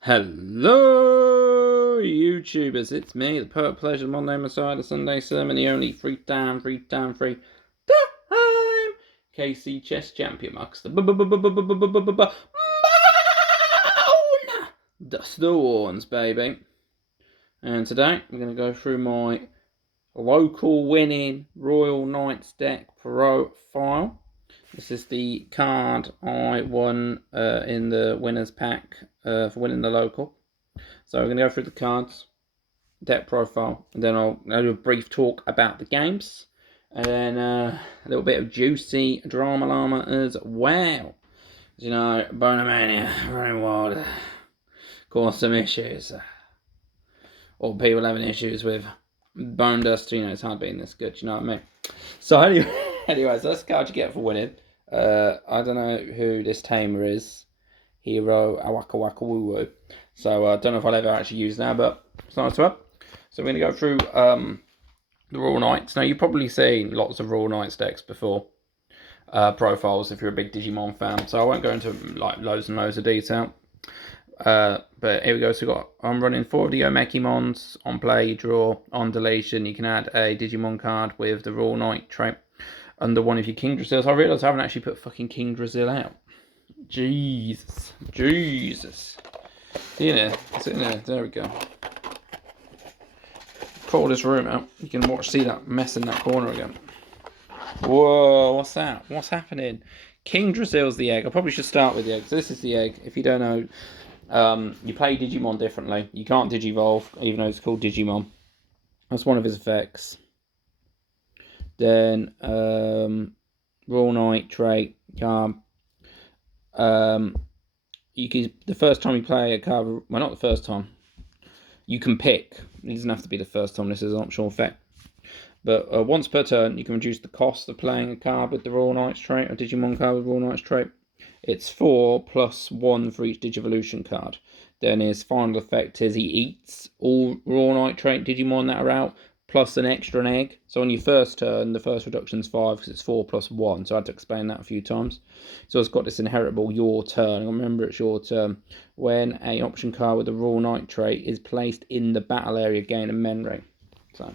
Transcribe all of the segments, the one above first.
Hello, YouTubers. It's me, the Poet Pleasure, Monday Messiah, the Sunday Sermon, the only free time KC Chess Champion Max, the Dust the Warns, baby. And today, I'm going to go through my local winning Royal Knights deck profile. This is the card I won in the winner's pack for winning the local. So we're going to go through the cards, deck profile, and then I'll do a brief talk about the games, and then a little bit of juicy drama llama as well. You know, Bonomania running wild caused some issues. Or people having issues with Bone Dust. You know, it's hard being this good. You know what I mean? So anyways, that's the card you get for winning. I don't know who this tamer is. Hero Awaka Waka Woo Woo. So I don't know if I'll ever actually use that, but it's nice to have. So we're going to go through the Royal Knights. Now, you've probably seen lots of Royal Knights decks before. Profiles if you're a big Digimon fan. So I won't go into like loads and loads of detail. But here we go. So I'm running 4 of the Omekimons on play. You draw on deletion. You can add a Digimon card with the Royal Knight trait under one of your King Drazils. I realise I haven't actually put fucking King Drazil out. Jesus. See in there. It's in there. There we go. Pull this room out. You can see that mess in that corner again. Whoa, what's that? What's happening? King Drazil's the egg. I probably should start with the egg. So this is the egg. If you don't know, you play Digimon differently. You can't Digivolve, even though it's called Digimon. That's one of his effects. Then, Royal Knight trait, card. You can, the first time you play a card, well, not the first time, you can pick. It doesn't have to be the first time. This is an optional effect. But once per turn, you can reduce the cost of playing a card with the Royal Knights trait, or Digimon card with Royal Knights trait. It's 4 + 1 for each Digivolution card. Then his final effect is he eats all Royal Knight trait Digimon that are out, plus an extra egg. So on your first turn, the first reduction is 5 because it's 4 + 1. So I had to explain that a few times. So it's got this inheritable your turn. Remember, it's your turn. When an option card with the Royal Knight trait is placed in the battle area, gain a memory. So,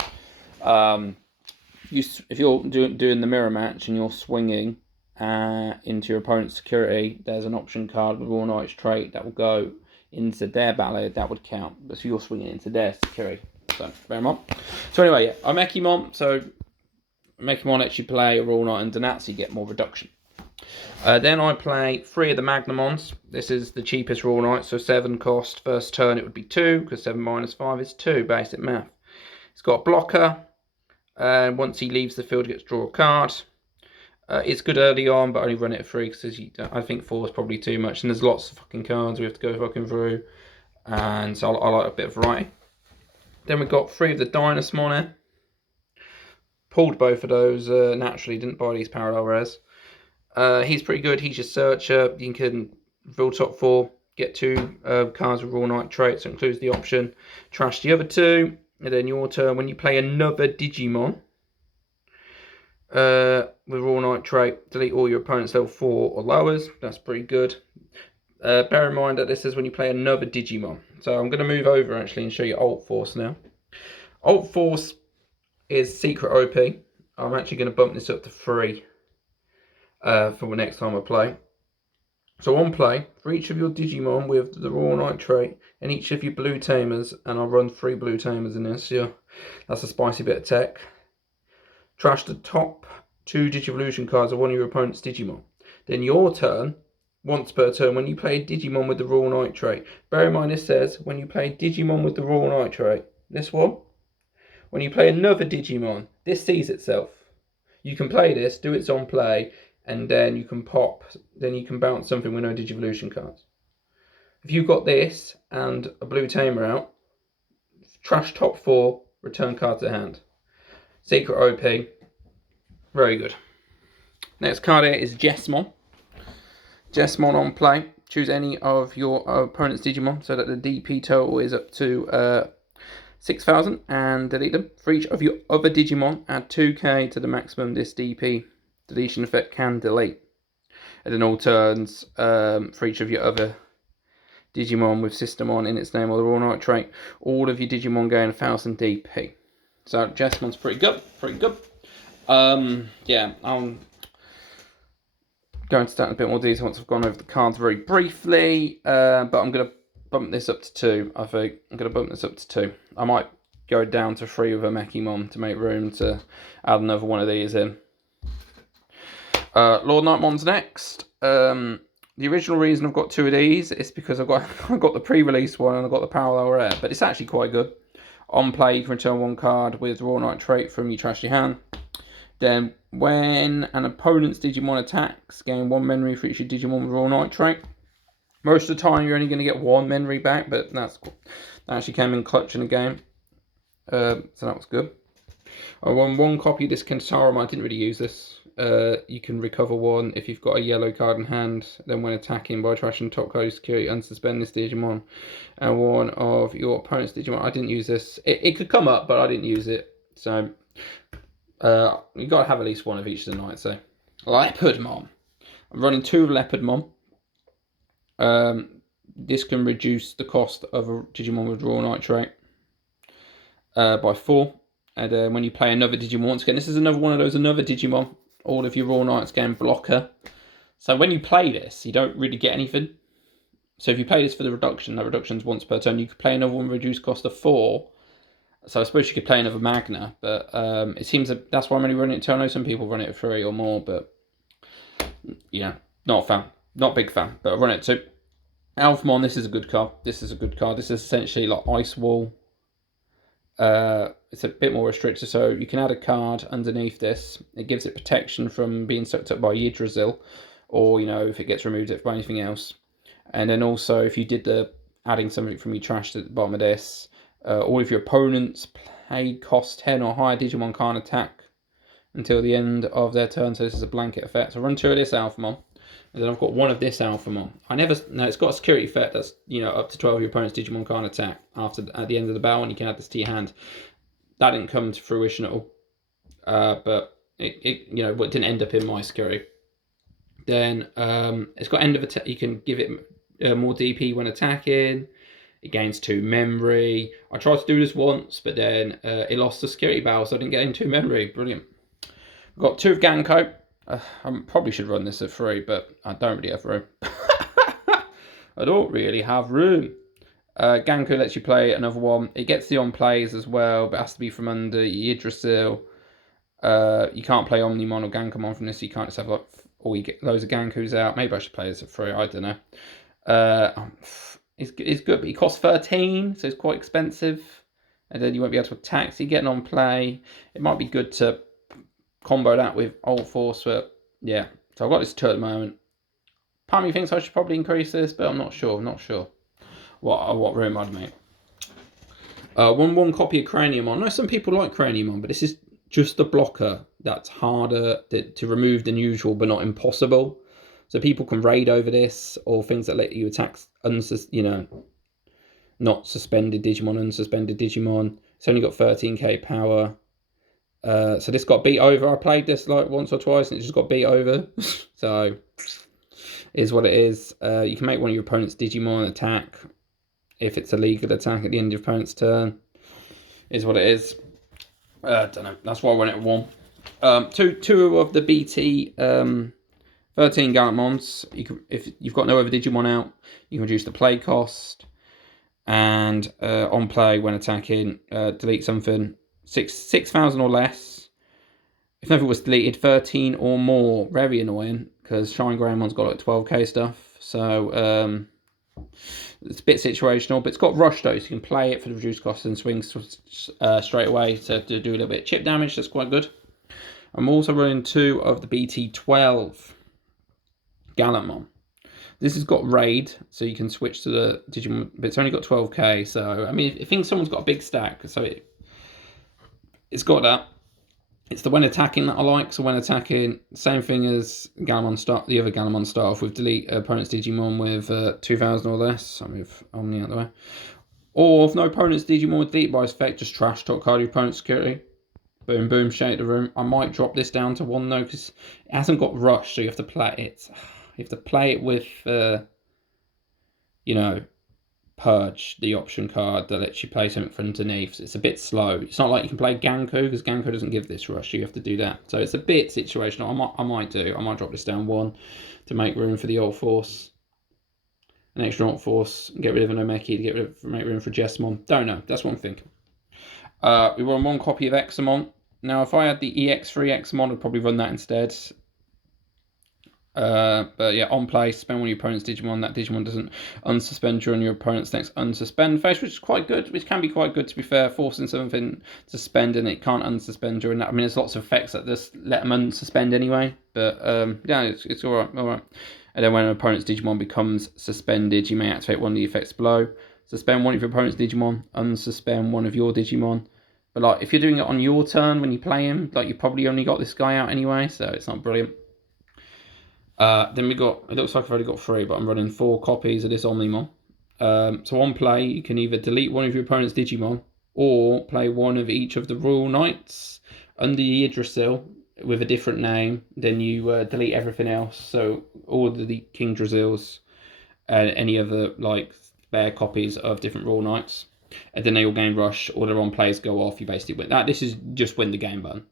if you're doing the mirror match and you're swinging into your opponent's security, there's an option card with Royal Knight's trait that will go into their battle area. That would count. But if you're swinging into their security. So, bear in mind. So anyway, yeah, I'm Ekimon. So, Ekimon lets you play a Royal Knight and Donatsu, you get more reduction. Then I play 3 of the Magnamons. This is the cheapest Royal Knight, so 7 cost. First turn it would be 2, because 7 - 5 is 2, basic math. It's got a blocker, and once he leaves the field, he gets to draw a card. It's good early on, but only run it at 3, because I think 4 is probably too much, and there's lots of fucking cards we have to go fucking through, and so I like a bit of variety. Then we've got 3 of the Dynasmon here. Pulled both of those naturally, didn't buy these parallel rares. He's pretty good. He's your searcher. You can fill top 4, get 2 cards with Royal Knight traits. So it includes the option trash the other 2, and then your turn when you play another Digimon with Royal Knight trait, delete all your opponent's level 4 or lowers. That's pretty good. Bear in mind that this is when you play another Digimon. So I'm going to move over actually and show you Alt Force now. Alt Force is secret OP. I'm actually going to bump this up to 3 for the next time I play. So on play, for each of your Digimon with the Royal Knight trait and each of your blue tamers, and I'll run 3 blue tamers in this, yeah, that's a spicy bit of tech. Trash the top 2 Digivolution cards of one of your opponent's Digimon. Then your turn, once per turn, when you play a Digimon with the Royal Knight trait. Bear in mind this says, when you play a Digimon with the Royal Knight trait. This one. When you play another Digimon, this sees itself. You can play this, do its on play, and then you can bounce something with no Digivolution cards. If you've got this and a blue tamer out, trash top 4, return card to hand. Secret OP, very good. Next card here is Jessmon. Jessmon on play. Choose any of your opponent's Digimon so that the DP total is up to 6,000 and delete them. For each of your other Digimon, add 2k to the maximum this DP deletion effect can delete. And then all turns for each of your other Digimon with Systemon in its name or the Raw Knight trait. All of your Digimon gain 1000 DP. So Jesmon's pretty good, pretty good. Yeah, I'm going to start in a bit more detail once I've gone over the cards very briefly. But I'm going to bump this up to 2, I think. I'm going to bump this up to 2. I might go down to 3 with a Mechimon to make room to add another one of these in. Lord Nightmon's next. The original reason I've got 2 of these is because I've got the pre-release one and I've got the parallel rare, but it's actually quite good. On play, you can return 1 card with Raw Knight trait from your trashy hand. Then, when an opponent's Digimon attacks, gain 1 memory for each Digimon with Raw Knight trait. Most of the time, you're only going to get 1 memory back, but that actually came in clutch in the game. So that was good. I won 1 copy of this Kentarum. I didn't really use this. You can recover 1 if you've got a yellow card in hand. Then when attacking by trashing top card security, unsuspend this Digimon and 1 of your opponent's Digimon. I didn't use this. It could come up, but I didn't use it. So you've got to have at least 1 of each tonight. So Leopardmon. I'm running 2 of Leopardmon. This can reduce the cost of a Digimon with Raw Knight trait by 4. And when you play another Digimon, once again, this is another one of those, another Digimon. All of your Raw Knights gain blocker. So when you play this, you don't really get anything. So if you play this for the reduction, that reduction's once per turn. You could play another one reduced cost of 4. So I suppose you could play another Magna, but it seems that that's why I'm only running it 2. I know some people run it at 3 or more, but yeah, not a fan. Not a big fan, but I run it 2. Alphamon, this is a good card. This is a good card. This is essentially like Ice Wall. It's a bit more restricted, so you can add a card underneath this. It gives it protection from being sucked up by Yggdrasil, or, you know, if it gets removed by anything else. And then also, if you did the adding something from your trash to the bottom of this, all of your opponents played cost 10 or higher Digimon can't attack until the end of their turn, so this is a blanket effect. So run 2 of this Alphamon, and then I've got 1 of this Alphamon. It's got a security effect that's, you know, up to 12 of your opponent's Digimon can't attack at the end of the battle, and you can add this to your hand. That didn't come to fruition at all, but it you know, it didn't end up in my security. Then it's got end of attack. You can give it more DP when attacking. It gains 2 memory. I tried to do this once, but then it lost the security battle, so I didn't get into memory. Brilliant. I've got 2 of Ganko. I probably should run this at 3, but I don't really have room. I don't really have room. Ganku lets you play another one. It gets the on plays as well, but it has to be from under Yggdrasil. You can't play Omnimon or Gankamon from this. You can't just have like, or you get loads of Gankus out. Maybe I should play this at 3. I don't know. It's good, but it costs 13, so it's quite expensive. And then you won't be able to attack. So you're getting on play. It might be good to combo that with Old Force, but yeah. So I've got this 2 at the moment. Part of me thinks I should probably increase this, but I'm not sure. I'm not sure what room I'd make. 1 copy of Craniumon. I know some people like Craniumon, but this is just a blocker that's harder to remove than usual, but not impossible. So people can raid over this, or things that let you attack, you know, not suspended Digimon, unsuspended Digimon. It's only got 13k power. So this got beat over. I played this like once or twice, and it just got beat over. So is what it is. You can make one of your opponent's Digimon attack if it's a legal attack at the end of your opponent's turn. Is what it is. I don't know. That's why I went at 1. Two of the BT 13 Gallantmons. If you've got no other Digimon out, you can reduce the play cost. And on play when attacking, delete something 6,000 or less. If nothing was deleted, 13 or more. Very annoying, because Shine Greymon's got like 12k stuff. So it's a bit situational, but it's got rush though, so you can play it for the reduced cost and swing straight away to do a little bit of chip damage. That's quite good. I'm also running 2 of the BT12 Gallantmon. This has got raid, so you can switch to the Digimon, but it's only got 12k. So I mean, I think someone's got a big stack, so it's got that. It's the when attacking that I like. So when attacking, same thing as Gallantmon the other Gallantmon start off with delete opponent's Digimon with 2,000 or less. I'll move Omni out the way. Or if no opponent's Digimon with delete by its effect, just trash top card your opponent's security. Boom, boom, shake the room. I might drop this down to 1 though, because it hasn't got rush, so you have to play it. You have to play it with, you know, Purge, the option card that lets you play something from underneath. So it's a bit slow. It's not like you can play Ganku, because Ganku doesn't give this rush. You have to do that. So it's a bit situational. I might drop this down 1 to make room for the Alt Force. An extra Alt Force, get rid of an Omeki to make room for Jessamon. Don't know. That's what I'm thinking. We run 1 copy of Examon. Now, if I had the EX3 Examon, I'd probably run that instead. But yeah, on play, suspend one of your opponent's Digimon. That Digimon doesn't unsuspend during your opponent's next unsuspend phase, which is quite good. Which can be quite good, to be fair. Forcing something to suspend and it can't unsuspend during that. I mean, there's lots of effects that just let them unsuspend anyway. But yeah, it's all right. And then when an opponent's Digimon becomes suspended, you may activate one of the effects below. Suspend one of your opponent's Digimon, unsuspend one of your Digimon. But like, if you're doing it on your turn when you play him, like, you probably only got this guy out anyway, so it's not brilliant. Then we got, it looks like I've already got 3, but I'm running 4 copies of this Omnimon. So on play, you can either delete one of your opponent's Digimon, or play one of each of the Royal Knights under the Yggdrasil with a different name. Then you delete everything else, so all of the King Drazils and any other like spare copies of different Royal Knights. And then they all gain rush, or their on plays go off, you basically win. This is just win the game button.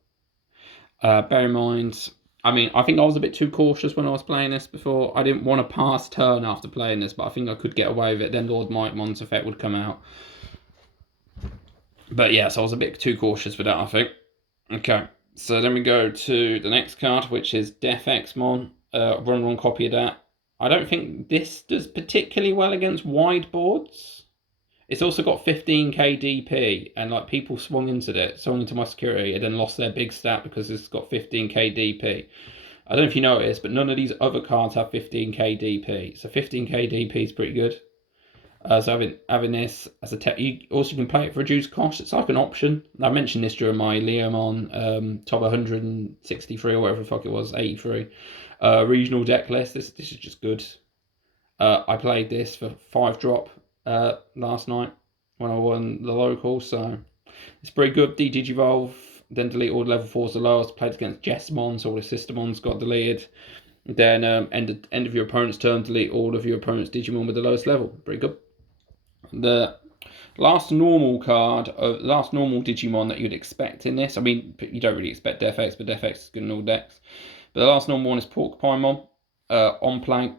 Bear in mind, I mean, I think I was a bit too cautious when I was playing this before. I didn't want to pass turn after playing this, but I think I could get away with it. Then Lord Mightmon's effect would come out. But yeah, so I was a bit too cautious with that, I think. Okay, so then we go to the next card, which is Death Xmon. Run 1 copy of that. I don't think this does particularly well against wide boards. It's also got 15k DP, and like, people swung into my security and then lost their big stat because it's got 15k DP. I don't know if you noticed, but none of these other cards have 15k DP. So 15k DP is pretty good. So having this as a tech, you also can play it for reduced cost. It's like an option. I mentioned this during my Leomon top 163 or whatever the fuck it was, 83 regional deck list. This is just good. I played this for 5 drop last night when I won the local, so it's pretty good. Digivolve, then delete all level 4s the lowest. Played against Jessamon, so all the Systemons got deleted. Then end of your opponent's turn, delete all of your opponent's Digimon with the lowest level. Pretty good. The last normal Digimon that you'd expect in this, I mean, you don't really expect Death X, but Death X is good in all decks. But the last normal one is Porcupinemon. On play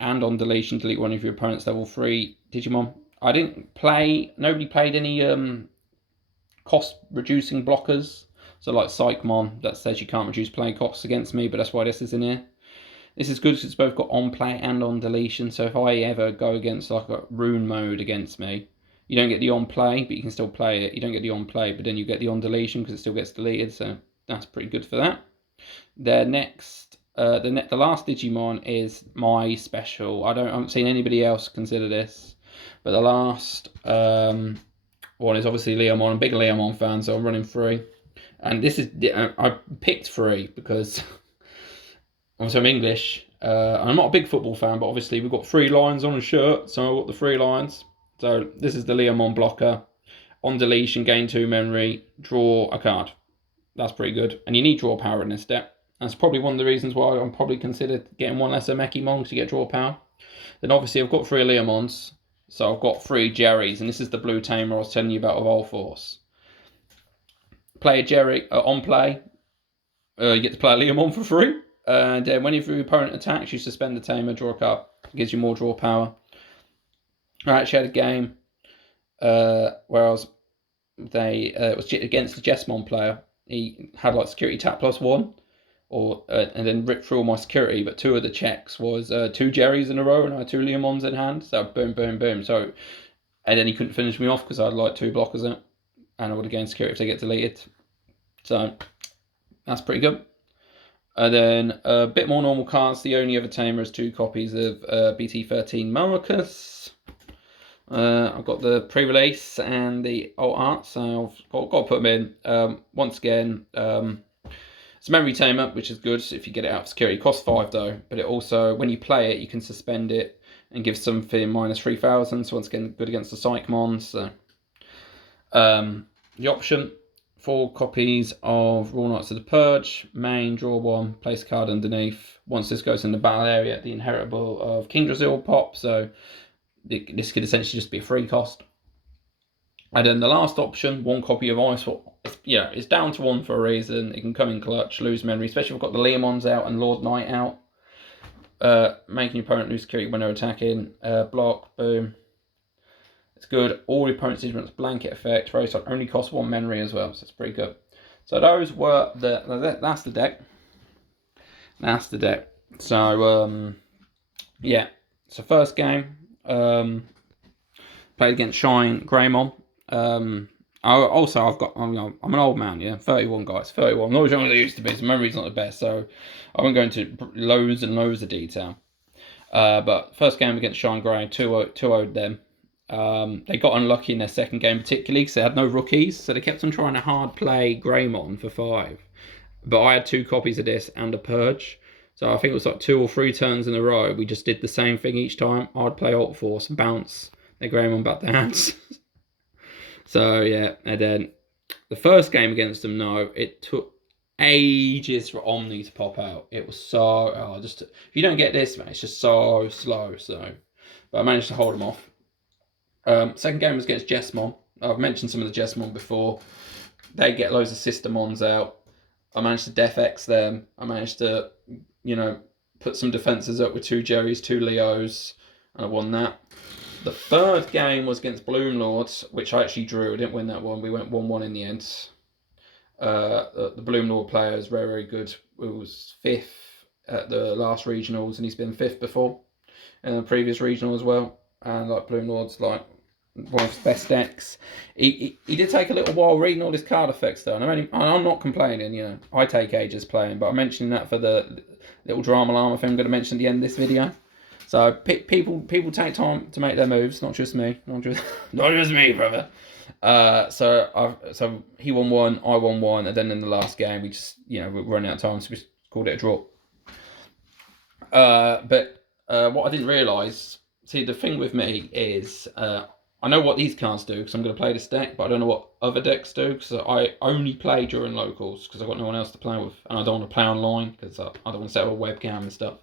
and on deletion, delete one of your opponent's level 3 Digimon. Nobody played any cost reducing blockers. So like Psychmon, that says you can't reduce play costs against me, but that's why this is in here. This is good because it's both got on play and on deletion. So if I ever go against like a rune mode against me, you don't get the on play, but you can still play it. You don't get the on play, but then you get the on deletion because it still gets deleted. So that's pretty good for that. The last Digimon is my special. I haven't seen anybody else consider this, but the last one is obviously Leomon. I'm a big Leomon fan, so I'm running 3. And this is, I picked 3 because obviously I'm English. I'm not a big football fan, but obviously we've got 3 lions on a shirt, so I've got the 3 lions. So this is the Leomon blocker. On deletion, gain 2 memory, draw a card. That's pretty good. And you need draw power in this deck. That's probably one of the reasons why I'm probably considered getting 1 less Omekimon to get draw power. Then obviously I've got 3 Leomons, so I've got 3 Jerrys, and this is the blue tamer I was telling you about of All Force. Play a Jerry on play. You get to play a Leomon for free. And whenever your opponent attacks, you suspend the tamer, draw a card. It gives you more draw power. I actually had a game where it was against the Jessamon player. He had like security tap +1, and then ripped through all my security. But 2 of the checks was 2 Jerrys in a row, and I had 2 Leomons in hand. So boom, boom, boom. So, and then he couldn't finish me off because I had like 2 blockers out, and I would have gained security if they get deleted. So that's pretty good. And then a bit more normal cards. The only other tamer is 2 copies of BT13 Marcus. I've got the pre-release and the alt art, so I've got to put them in. Once again, it's a memory tamer, which is good if you get it out of security. It costs 5 though, but it also, when you play it, you can suspend it and give something -3000. So once again, good against the Psychmons. So the option: 4 copies of Royal Knights of the Purge. Main, draw 1, place a card underneath. Once this goes in the battle area, the inheritable of King Drazil pop. So this could essentially just be a free cost. And then the last option, 1 copy of Ice War. Yeah, it's down to 1 for a reason. It can come in clutch, lose memory, especially if we've got the Leomons out and Lord Knight out. Making your opponent lose security when they're attacking. Block, boom. It's good. All your opponent's Digimons blanket effect. Very solid. Only costs 1 memory as well, so it's pretty good. So those were that's the deck. That's the deck. So yeah. So first game, played against Shine Greymon. I'm an old man, yeah, 31 guys, 31. I'm not as young as I used to be, so memory's not the best, so I won't go into loads and loads of detail. But first game against Shine Grey, 2-0'd them. They got unlucky in their second game, particularly because they had no rookies, so they kept on trying to hard play Greymon for 5. But I had 2 copies of this and a Purge, so I think it was like 2 or 3 turns in a row. We just did the same thing each time. I'd play Alt Force, bounce their Greymon back to hands. So yeah, and then the first game against them, no, it took ages for Omni to pop out. It was so if you don't get this, man, it's just so slow. So, but I managed to hold them off. Second game was against Jesmon. I've mentioned some of the Jesmon before. They get loads of Systemons out. I managed to Def X them. I managed to, put some defenses up with 2 Jerrys, 2 Leos, and I won that. The third game was against Bloom Lords, which I actually drew. I didn't win that one. We went 1-1 in the end. The Bloom Lord player is very, very good. He was 5th at the last regionals, and he's been 5th before in the previous regional as well. And like Bloom Lord's like one of his best decks. He did take a little while reading all his card effects though, and I'm not complaining. I take ages playing, but I'm mentioning that for the little drama llama thing I'm going to mention at the end of this video. So people take time to make their moves, not just me, not just me, brother. So he won 1, I won 1, and then in the last game we just we're running out of time, so we called it a draw. But what I didn't realise, see, the thing with me is I know what these cards do because I'm going to play this deck, but I don't know what other decks do because I only play during locals because I've got no one else to play with, and I don't want to play online because I don't want to set up a webcam and stuff.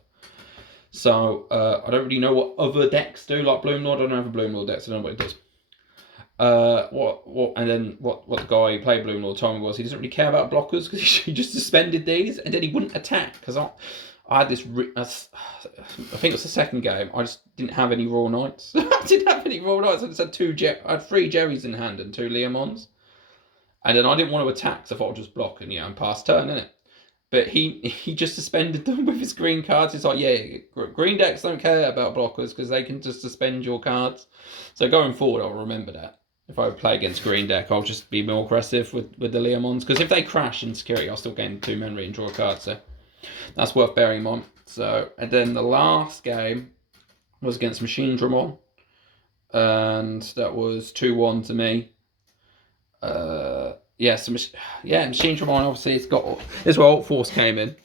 So I don't really know what other decks do, like Bloom Lord. I don't have a Bloom Lord deck, so I don't know what it does. What the guy who played Bloom Lord told me was he doesn't really care about blockers because he just suspended these and then he wouldn't attack because I had this. I think it was the second game. I just didn't have any Raw Knights. I didn't have any Raw Knights. I just had I had 3 Jerrys in hand and 2 Leomons, and then I didn't want to attack, so I thought I'd just block and pass turn, innit? But he just suspended them with his green cards. It's like, yeah, green decks don't care about blockers because they can just suspend your cards. So going forward, I'll remember that. If I play against green deck, I'll just be more aggressive with the Leomons. Because if they crash in security, I'll still gain 2 memory and draw a card. So that's worth bearing in mind. So, and then the last game was against Machine Dramon. And that was 2-1 to me. Machine Dramon, obviously, it's got. This is where Alt Force came in.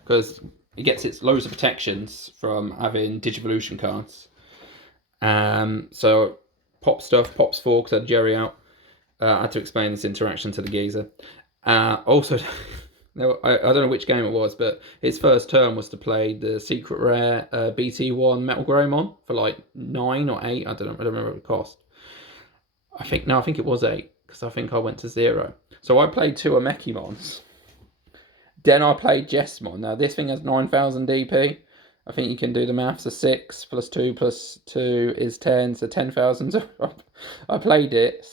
Because it gets its loads of protections from having Digivolution cards. So pop stuff, pops 4 because I had Jerry out. I had to explain this interaction to the geezer. Also, I don't know which game it was, but his first turn was to play the secret rare BT1 Metal Greymon for like 9 or 8. I don't remember what it cost. I think it was 8 because I think I went to 0. So I played 2 Amekimons. Then I played Jesmon. Now this thing has 9,000 DP. I think you can do the maths. So 6 plus 2 plus 2 is 10, so 10,000. So I played it,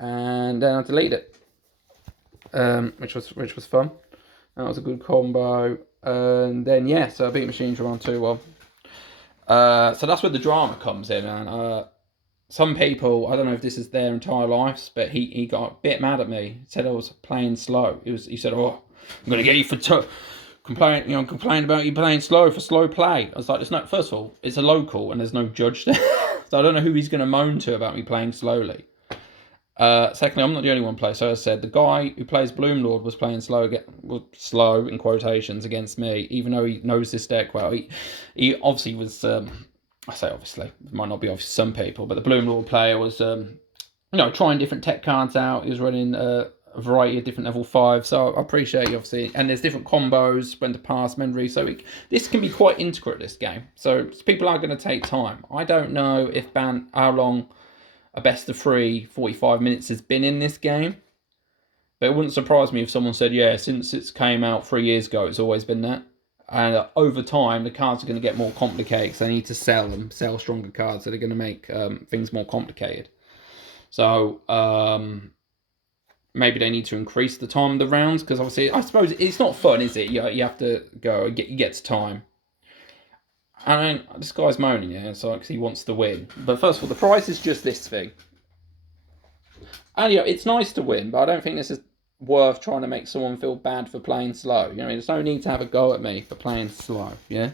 and then I deleted it, which was fun. That was a good combo. And then so I beat Machine Dramon 2-1. So that's where the drama comes in, and some people, I don't know if this is their entire lives, but he got a bit mad at me. He said I was playing slow. He said, "Oh, I'm gonna get you for complain about you playing slow for slow play." I was like, first of all, it's a local and there's no judge there. So I don't know who he's gonna moan to about me playing slowly. Secondly, I'm not the only one playing. So as I said, the guy who plays Bloom Lord was playing slow in quotations against me, even though he knows this deck well. He obviously was. I say obviously, it might not be obvious to some people, but the Bloom Lord player was, trying different tech cards out. He was running a variety of different level 5s. So I appreciate you, obviously. And there's different combos, when to pass memory. So this can be quite intricate, this game. So people are going to take time. I don't know if how long a best of 3, 45 minutes has been in this game. But it wouldn't surprise me if someone said, yeah, since it came out 3 years ago, it's always been that. And over time, the cards are going to get more complicated because they need to sell stronger cards that are going to make things more complicated. So maybe they need to increase the time of the rounds, because obviously, I suppose it's not fun, is it? You have to go, you get to time. And this guy's moaning, yeah, it's like he wants to win. But first of all, the prize is just this thing. And it's nice to win, but I don't think this is worth trying to make someone feel bad for playing slow. There's no need to have a go at me for playing slow, yeah?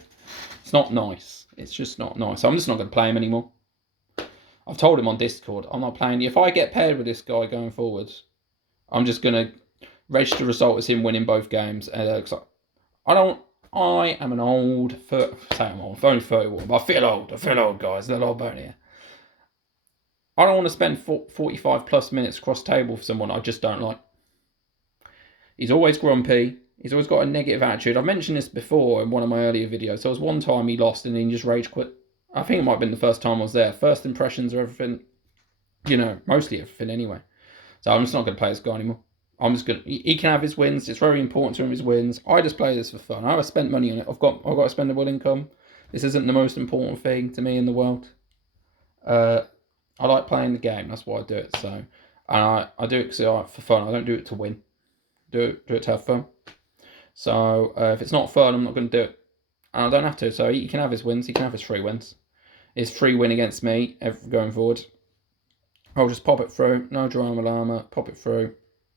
It's not nice. It's just not nice. I'm just not going to play him anymore. I've told him on Discord, I'm not playing. If I get paired with this guy going forwards, I'm just going to register the result as him winning both games. I am an old, I'm only 31, but I feel old, guys. They're a lot about here. I don't want to spend 45 plus minutes cross table for someone I just don't like. He's always grumpy. He's always got a negative attitude. I've mentioned this before in one of my earlier videos. There was one time he lost and he just rage quit. I think it might have been the first time I was there. First impressions are everything, mostly everything anyway. So I'm just not going to play this guy anymore. I'm just going to, he can have his wins. It's very important to him, his wins. I just play this for fun. I haven't spent money on it. I've got to spend a will income. This isn't the most important thing to me in the world. I like playing the game. That's why I do it. So, and I do it for fun. I don't do it to win. Do it to have fun. So if it's not fun, I'm not going to do it. And I don't have to. So he can have his wins. He can have his 3 wins. His 3 win against me going forward. I'll just pop it through. No drama llama. Pop it through.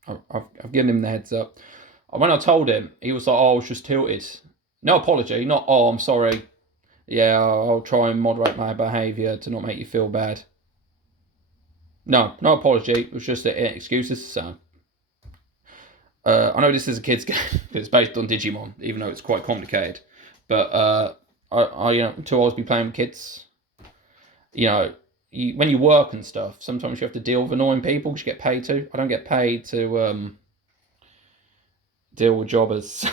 I've given him the heads up. When I told him, he was like, oh, I was just tilted. No apology. Not, oh, I'm sorry. Yeah, I'll try and moderate my behaviour to not make you feel bad. No apology. It was just excuses. So I know this is a kid's game because it's based on Digimon, even though it's quite complicated. But I to always be playing with kids. When you work and stuff, sometimes you have to deal with annoying people because you get paid to. I don't get paid to deal with jobbers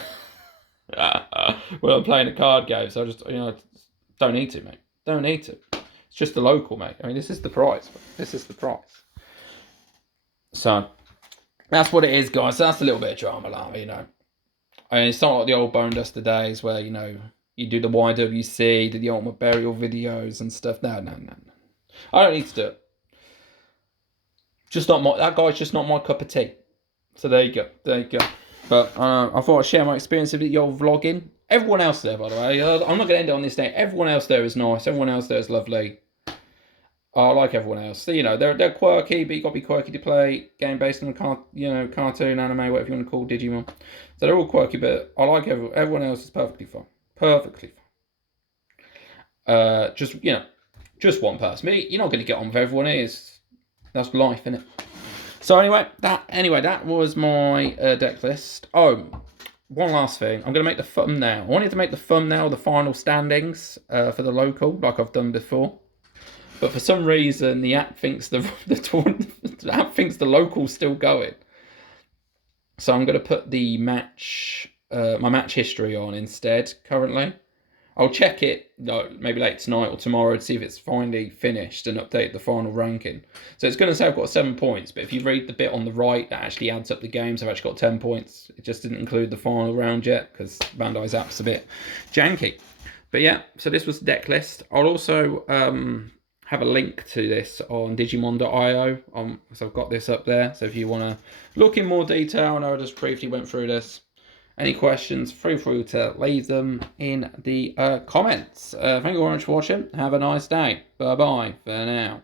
when I'm playing a card game. So I just don't need to, mate. Don't need to. It's just the local, mate. I mean, this is the price. This is the price. So that's what it is, guys. So that's a little bit of drama, llama, I mean, it's not like the old Bone Duster days where, you do the YWC, do the Ultimate Burial videos and stuff. No. I don't need to do it. That guy's just not my cup of tea. So there you go. But I thought I'd share my experience of your vlogging. Everyone else there, by the way, I'm not going to end it on this day. Everyone else there is nice. Everyone else there is lovely. I like everyone else. So, they're quirky, but you got to be quirky to play game based on cartoon, anime, whatever you want to call Digimon. So they're all quirky, but I like everyone else is perfectly fine. Perfectly fine. Just one person. You're not going to get on with everyone. That's life, isn't it? So anyway, that was my deck list. Oh, one last thing. I'm going to make the thumbnail. I wanted to make the thumbnail the final standings for the local, like I've done before. But for some reason, the app thinks the app thinks the local's still going. So I'm going to put the match, my match history on instead. Currently, I'll check it maybe late tonight or tomorrow to see if it's finally finished and update the final ranking. So it's going to say I've got 7 points, but if you read the bit on the right, that actually adds up the games. I've actually got 10 points. It just didn't include the final round yet because Bandai's app's a bit janky. But yeah, so this was the deck list. I'll also have a link to this on digimon.io. So I've got this up there. So if you want to look in more detail, I know I just briefly went through this. Any questions, feel free to leave them in the comments. Thank you very much for watching. Have a nice day. Bye-bye for now.